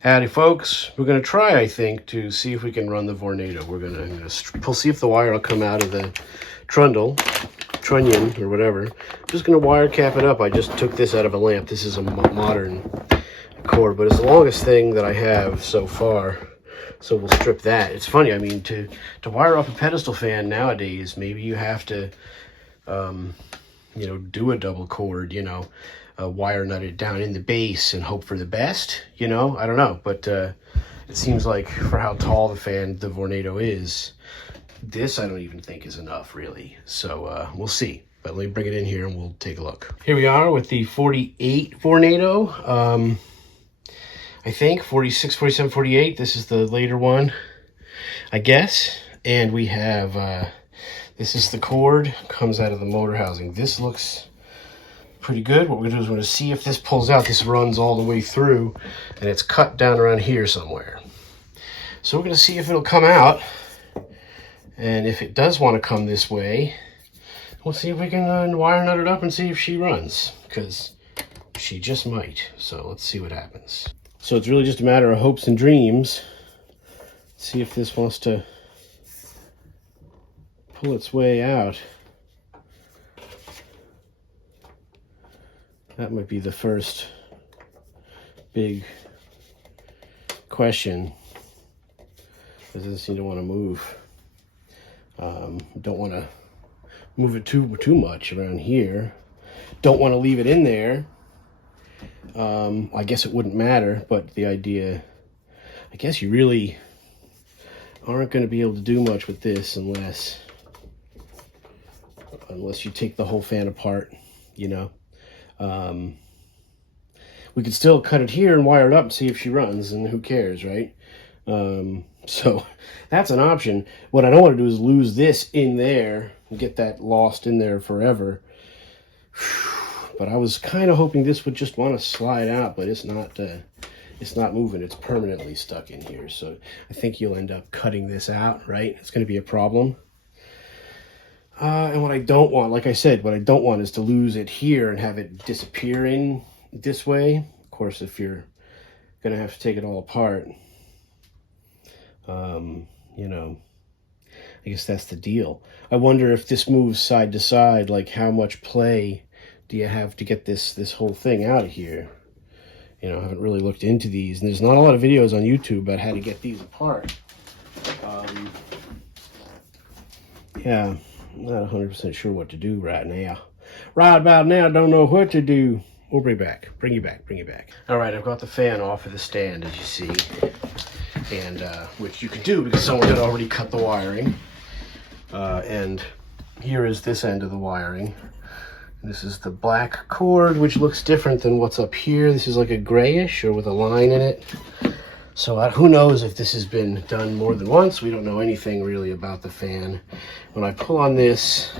Howdy folks, we're going to try, I think, to see if we can run the Vornado. We'll see if the wire will come out of the trunnion or whatever. I'm just going to wire cap it up. I just took this out of a lamp. This is a modern cord, but it's the longest thing that I have so far. So we'll strip that. It's funny, I mean, to wire up a pedestal fan nowadays, maybe you have to, do a double cord, wire nut it down in the base and hope for the best, I don't know, but it seems like for how tall the Vornado is, this I don't even think is enough really. So we'll see, but let me bring it in here and we'll take a look. Here we are with the 48 Vornado. I think 46, 47, 48. This is the later one, I guess. And we have, this is the cord, comes out of the motor housing. This looks pretty good. What we're gonna do is we're gonna see if this pulls out. This runs all the way through and it's cut down around here somewhere. So we're gonna see if it'll come out. And if it does want to come this way, we'll see if we can wire nut it up and see if she runs, because she just might. So let's see what happens. So it's really just a matter of hopes and dreams. See if this wants to pull its way out. That might be the first big question. It doesn't seem to want to move. Don't want to move it too much around here. Don't want to leave it in there. I guess it wouldn't matter, but the idea, I guess you really aren't going to be able to do much with this unless you take the whole fan apart, we could still cut it here and wire it up and see if she runs, and who cares, right? So that's an option. What I don't want to do is lose this in there and get that lost in there forever. But I was kind of hoping this would just want to slide out, but it's not moving. It's permanently stuck in here. So I think you'll end up cutting this out, right? It's going to be a problem. And what I don't want, like I said, what I don't want is to lose it here and have it disappear in this way. Of course, if you're going to have to take it all apart, I guess that's the deal. I wonder if this moves side to side, like how much play do you have to get this whole thing out of here? I haven't really looked into these, and there's not a lot of videos on YouTube about how to get these apart. Yeah, I'm not 100% sure what to do right now. Right about now, don't know what to do. We'll bring you back. All right, I've got the fan off of the stand, as you see, and which you can do because someone had already cut the wiring. And here is this end of the wiring. This is the black cord, which looks different than what's up here. This is like a grayish or with a line in it. So who knows if this has been done more than once. We don't know anything really about the fan. When I pull on this,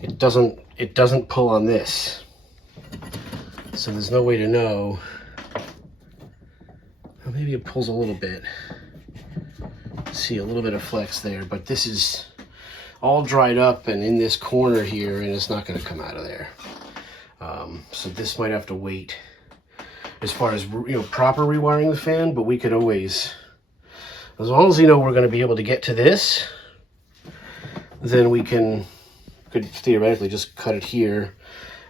it doesn't pull on this. So there's no way to know. Well, maybe it pulls a little bit. See a little bit of flex there, but this is all dried up and in this corner here, and it's not going to come out of there. So this might have to wait as far as proper rewiring the fan, but we could always, as long as we're going to be able to get to this, then we could theoretically just cut it here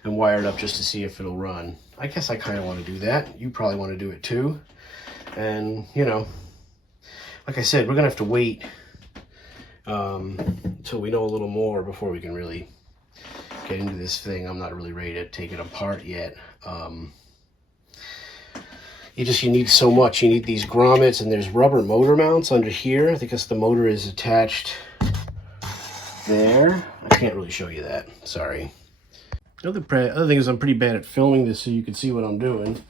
and wire it up just to see if it'll run. I guess I kind of want to do that. You probably want to do it too. And like I said, we're gonna have to wait until we know a little more before we can really get into this thing. I'm not really ready to take it apart yet. You need so much. You need these grommets, and there's rubber motor mounts under here because the motor is attached there. I can't really show you that, sorry. Other thing is I'm pretty bad at filming this so you can see what I'm doing.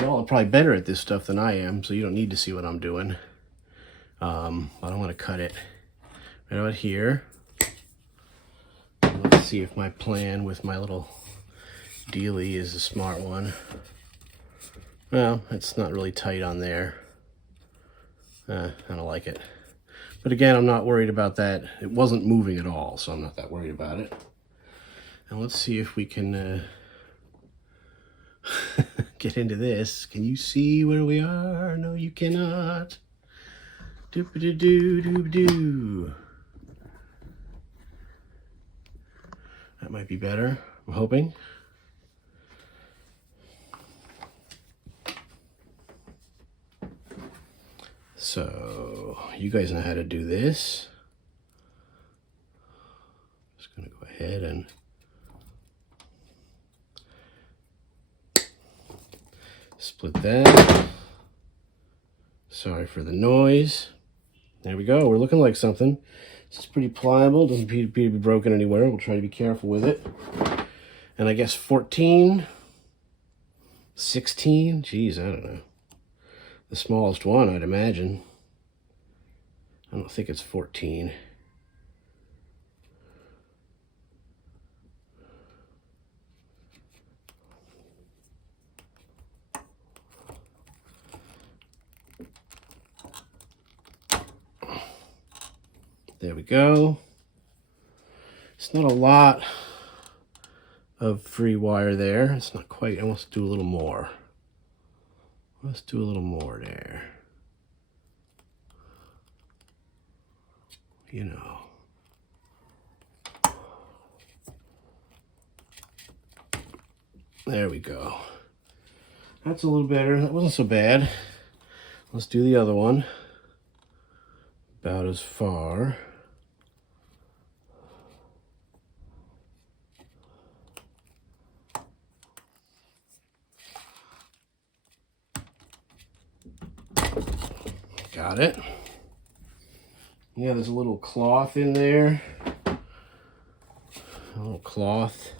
Y'all are probably better at this stuff than I am, so you don't need to see what I'm doing. I don't want to cut it right out here. Let's see if my plan with my little dealie is a smart one. Well, it's not really tight on there. I don't like it. But again, I'm not worried about that. It wasn't moving at all, so I'm not that worried about it. And let's see if we can get into this. Can you see where we are? No, you cannot. Doop-a-doo-doo-doo-doo. That might be better, I'm hoping. So, you guys know how to do this. Just gonna go ahead and split that. Sorry for the noise. There we go, we're looking like something. This is pretty pliable, doesn't appear to be broken anywhere. We'll try to be careful with it. And I guess 14, 16, geez, I don't know. The smallest one, I'd imagine. I don't think it's 14. There we go. It's not a lot of free wire there. It's not quite. I want to do a little more. Let's do a little more there. You know. There we go. That's a little better. That wasn't so bad. Let's do the other one. About as far. Got it. Yeah, there's a little cloth in there. A little cloth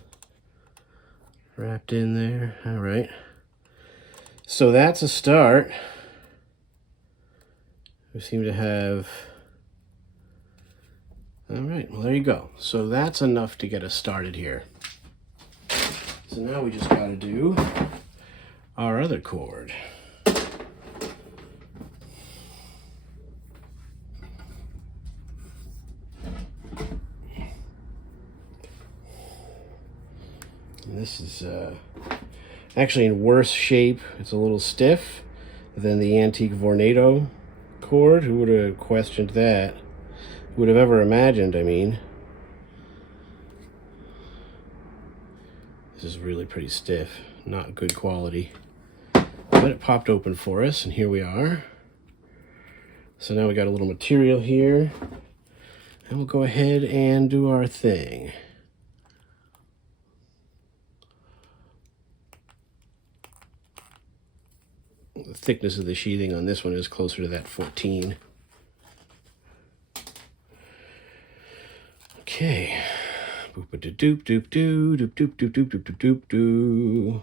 wrapped in there. All right. So that's a start. We seem to have... All right, well, there you go. So that's enough to get us started here. So now we just got to do our other cord. And this is actually in worse shape. It's a little stiff than the antique Vornado cord. Who would have questioned that? Who would have ever imagined, I mean. This is really pretty stiff. Not good quality. But it popped open for us, and here we are. So now we got a little material here. And we'll go ahead and do our thing. The thickness of the sheathing on this one is closer to that 14. Okay. Boop a doop doop doo doop doop doop doop doop doop doop doo.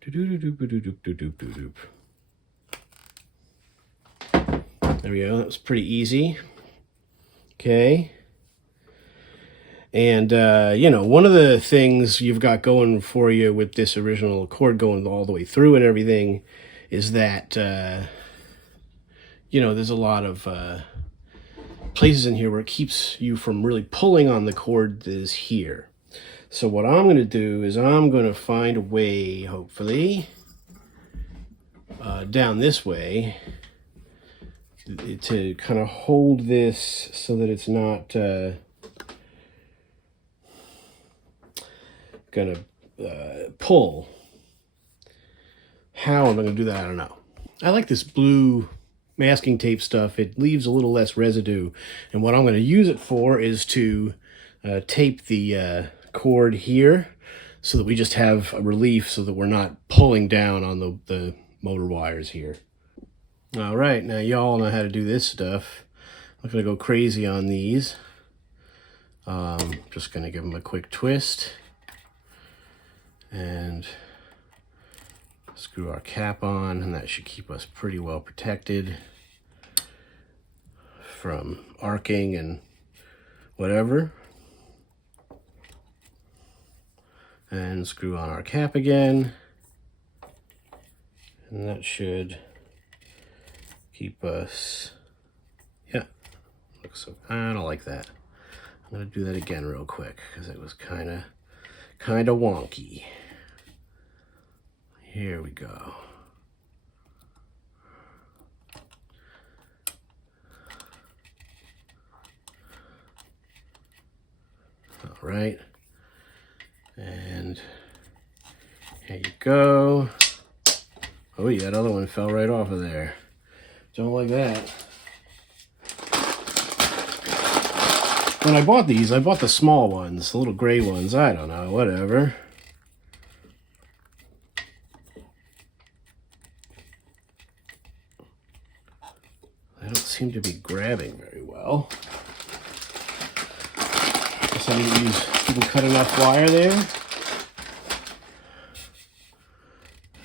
Doo doo doo doop doop doop doop doop. There we go. That was pretty easy. Okay. And, you know, one of the things you've got going for you with this original cord going all the way through and everything is that, you know, there's a lot of places in here where it keeps you from really pulling on the cord that is here. So what I'm going to do is I'm going to find a way, hopefully, down this way to kind of hold this so that it's not going to pull. How I'm going to do that, I don't know. I like this blue masking tape stuff. It leaves a little less residue. And what I'm going to use it for is to tape the cord here so that we just have a relief so that we're not pulling down on the motor wires here. All right, now y'all know how to do this stuff. I'm not going to go crazy on these. Just going to give them a quick twist. And screw our cap on, and that should keep us pretty well protected from arcing and whatever. And screw on our cap again, and that should keep us, yeah, looks so, I don't like that. I'm gonna do that again real quick because it was kind of wonky. Here we go. All right. And here you go. Oh, yeah, that other one fell right off of there. Don't like that. When I bought these, I bought the small ones, the little gray ones. I don't know, whatever. They don't seem to be grabbing very well. Guess I didn't cut enough wire there.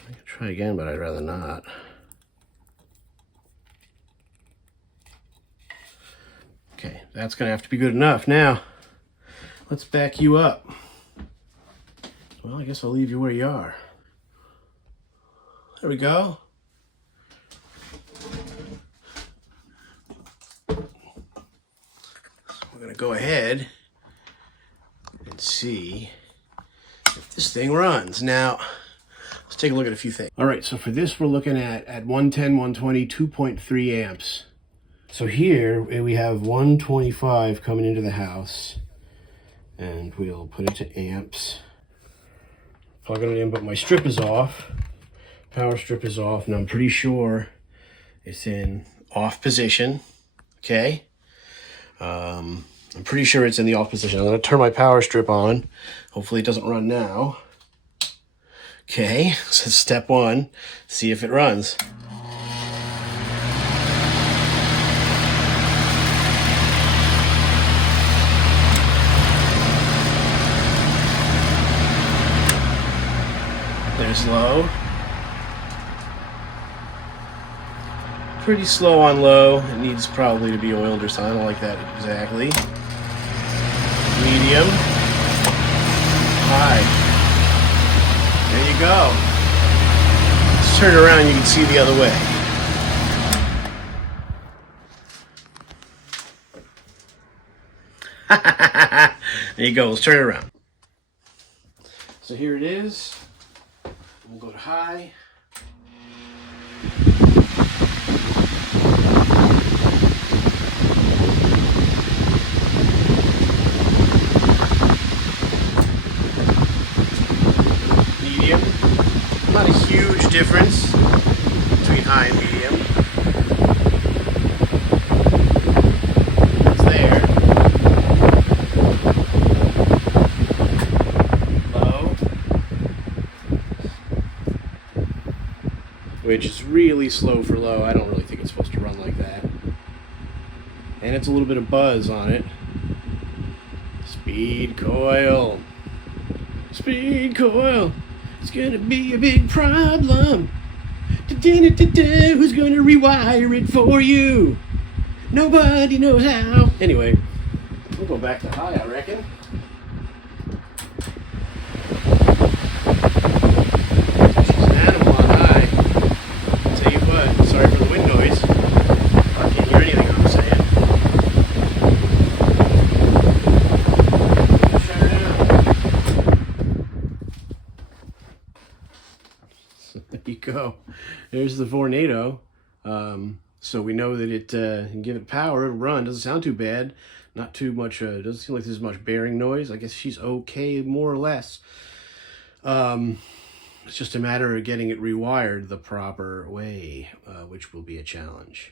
I could try again, but I'd rather not. Okay, that's gonna have to be good enough. Now, let's back you up. Well, I guess I'll leave you where you are. There we go. So we're gonna go ahead and see if this thing runs. Now, let's take a look at a few things. All right, so for this, we're looking at 110, 120, 2.3 amps. So here we have 125 coming into the house, and we'll put it to amps. Plugging it in, but my strip is off. Power strip is off, and I'm pretty sure it's in off position. Okay. I'm pretty sure it's in the off position. I'm going to turn my power strip on. Hopefully it doesn't run now. Okay, so step one, see if it runs. There's low. Pretty slow on low. It needs probably to be oiled or something. I don't like that exactly. Medium. High. There you go. Let's turn it around, you can see the other way. There you go, let's turn it around. So here it is. We'll go to high. Medium. Not a huge difference between high and medium. It's there. Low. Which is really slow for low. I don't really think it's supposed to run like that. And it's a little bit of buzz on it. Speed coil. Speed coil. It's gonna be a big problem. Who's gonna rewire it for you? Nobody knows how. Anyway, we'll go back to high, I reckon. She's an animal on high. I'll tell you what, sorry for the wind noise. I can't hear anything I'm saying. Shut her down. There you go. There's the Vornado. So we know that it can give it power, it'll run. Doesn't sound too bad. Not too much, doesn't seem like there's much bearing noise. I guess she's okay, more or less. It's just a matter of getting it rewired the proper way, which will be a challenge,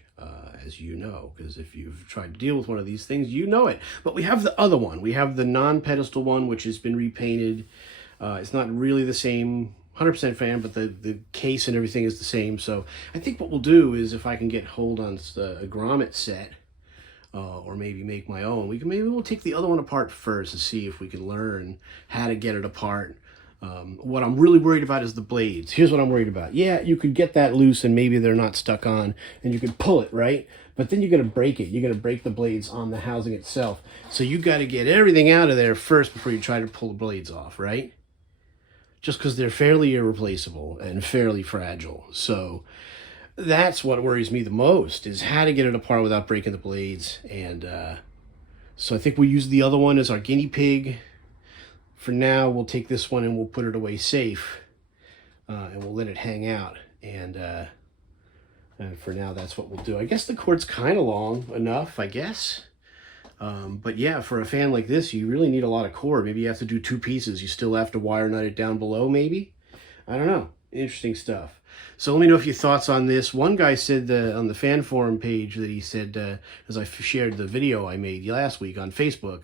as you know, because if you've tried to deal with one of these things, you know it. But we have the other one. We have the non-pedestal one, which has been repainted. It's not really the same 100% fan, but the case and everything is the same. So I think what we'll do is, if I can get hold on a grommet set, or maybe make my own, maybe we'll take the other one apart first and see if we can learn how to get it apart. What I'm really worried about is the blades. Here's what I'm worried about. Yeah, you could get that loose and maybe they're not stuck on, and you could pull it, right? But then you're going to break it. You're going to break the blades on the housing itself. So you got to get everything out of there first before you try to pull the blades off, right? Just because they're fairly irreplaceable and fairly fragile. So that's what worries me the most, is how to get it apart without breaking the blades. And so I think we'll use the other one as our guinea pig. For now, we'll take this one and we'll put it away safe. and we'll let it hang out. And for now, that's what we'll do. I guess the cord's kind of long enough, I guess. But yeah, for a fan like this, you really need a lot of cord. Maybe you have to do 2 pieces. You still have to wire nut it down below, maybe? I don't know. Interesting stuff. So let me know if your thoughts on this. One guy said on the fan forum page that he said, as I shared the video I made last week on Facebook,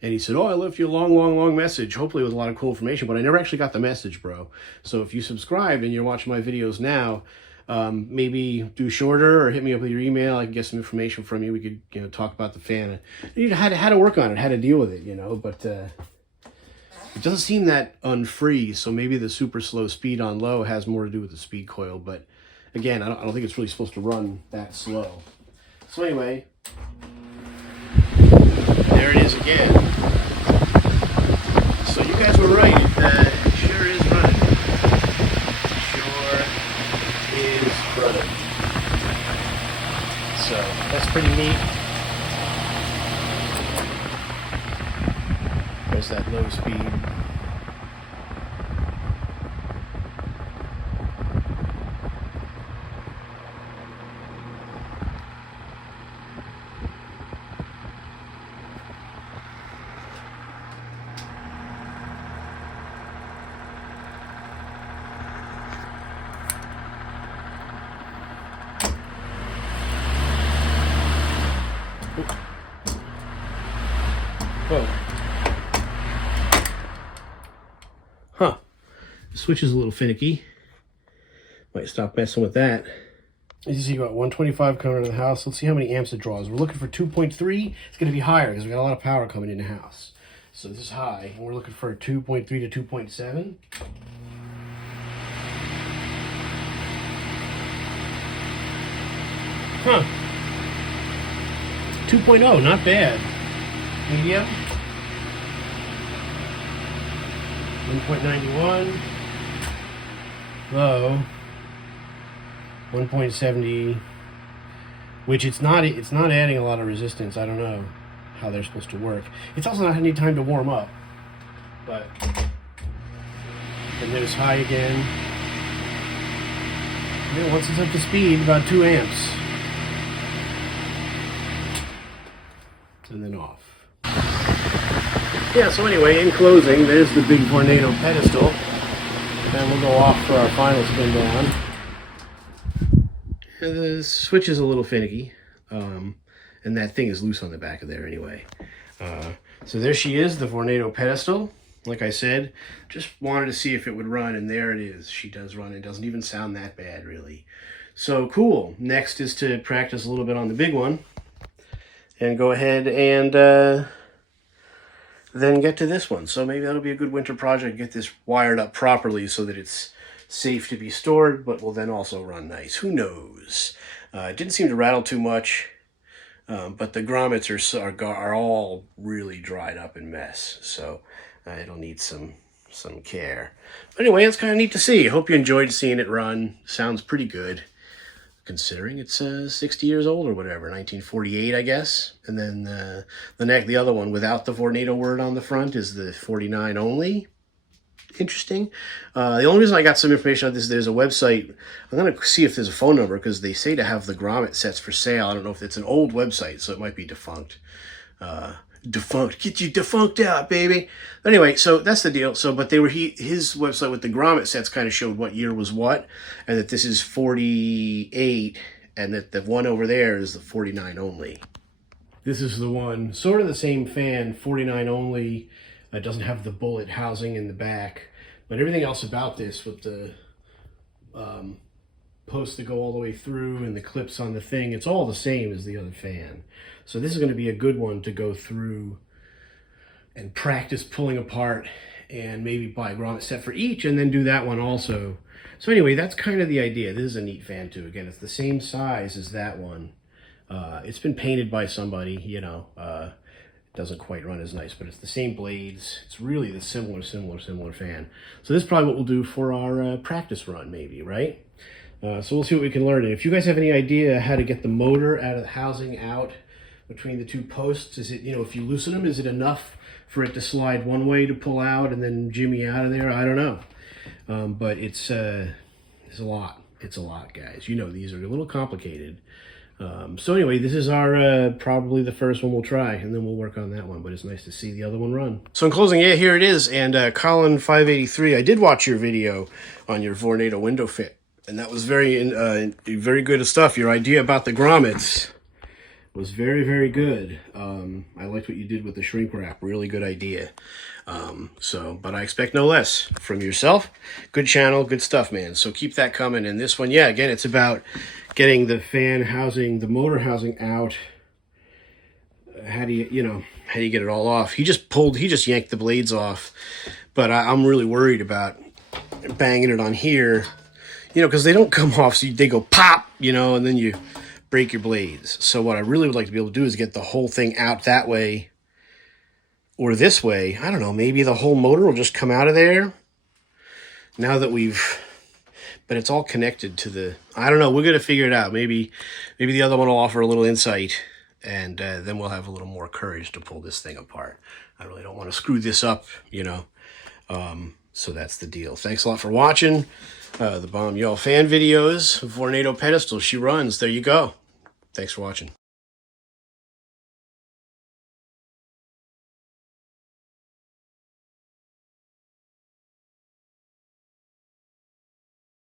and he said, oh, I left you a long message, hopefully with a lot of cool information, but I never actually got the message, bro. So if you subscribed and you're watching my videos now, maybe do shorter or hit me up with your email. I can get some information from you. We could, talk about the fan. How to work on it, how to deal with it, but it doesn't seem that unfree, so maybe the super slow speed on low has more to do with the speed coil, but again, I don't think it's really supposed to run that slow. So anyway, there it is again. So you guys were right, it sure is running. Sure is running. So that's pretty neat. There's that low speed. Whoa. Huh. The switch is a little finicky. Might stop messing with that. As you see, you got 125 coming into the house. Let's see how many amps it draws. We're looking for 2.3. It's going to be higher because we got a lot of power coming in the house. So this is high, and we're looking for 2.3 to 2.7. Huh. 2.0, not bad. Medium. 1.91. Low. 1.70. Which it's not adding a lot of resistance. I don't know how they're supposed to work. It's also not any time to warm up. But and then it's high again. Yeah, once it's up to speed, about 2 amps. And then off. Yeah, so anyway, in closing, there's the big Vornado pedestal. And we'll go off for our final spin down. And the switch is a little finicky. And that thing is loose on the back of there anyway. So there she is, the Vornado pedestal. Like I said, just wanted to see if it would run, and there it is. She does run. It doesn't even sound that bad, really. So cool. Next is to practice a little bit on the big one. And go ahead and then get to this one. So maybe that'll be a good winter project. Get this wired up properly so that it's safe to be stored, but will then also run nice. Who knows? It didn't seem to rattle too much, but the grommets are all really dried up and mess. So it'll need some care. But anyway, it's kind of neat to see. Hope you enjoyed seeing it run. Sounds pretty good, considering it's 60 years old or whatever, 1948, I guess. And then the other one without the Vornado word on the front is the 49 only. Interesting. The only reason I got some information on this, there's a website. I'm going to see if there's a phone number because they say to have the grommet sets for sale. I don't know if it's an old website, so it might be defunct. Defunct. Get you defunct out, baby. Anyway, so that's the deal. So, but his website with the grommet sets kind of showed what year was what, and that this is 48, and that the one over there is the 49 only. This is the one, sort of the same fan, 49 only. It doesn't have the bullet housing in the back, but everything else about this with the posts that go all the way through and the clips on the thing, it's all the same as the other fan. So this is going to be a good one to go through and practice pulling apart and maybe buy a grommet set for each and then do that one also. So anyway, that's kind of the idea. This is a neat fan too. Again, it's the same size as that one. It's been painted by somebody, it doesn't quite run as nice, but it's the same blades. It's really the similar fan. So this is probably what we'll do for our practice run maybe, right? So we'll see what we can learn. And if you guys have any idea how to get the motor out of the housing out between the 2 posts, is it, if you loosen them, is it enough for it to slide one way to pull out and then jimmy out of there? I don't know. But it's a lot. It's a lot, guys. You know, these are a little complicated. So anyway, this is our probably the first one we'll try, and then we'll work on that one. But it's nice to see the other one run. So in closing, yeah, here it is. And Colin 583, I did watch your video on your Vornado window fit, and that was very good stuff. Your idea about the grommets was very, very good. I liked what you did with the shrink wrap. Really good idea. But I expect no less from yourself. Good channel, good stuff, man. So keep that coming. And this one, yeah, again, it's about getting the fan housing, the motor housing out. How do you get it all off? He just yanked the blades off. But I'm really worried about banging it on here, because they don't come off, so they go pop, and then you break your blades. So what I really would like to be able to do is get the whole thing out that way or this way. I don't know, maybe the whole motor will just come out of there now that but it's all connected to the, I don't know, we're going to figure it out. Maybe the other one will offer a little insight, and then we'll have a little more courage to pull this thing apart. I really don't want to screw this up, so that's the deal. Thanks a lot for watching the Bomb Y'all fan videos. Vornado Pedestal, she runs. There you go. Thanks for watching.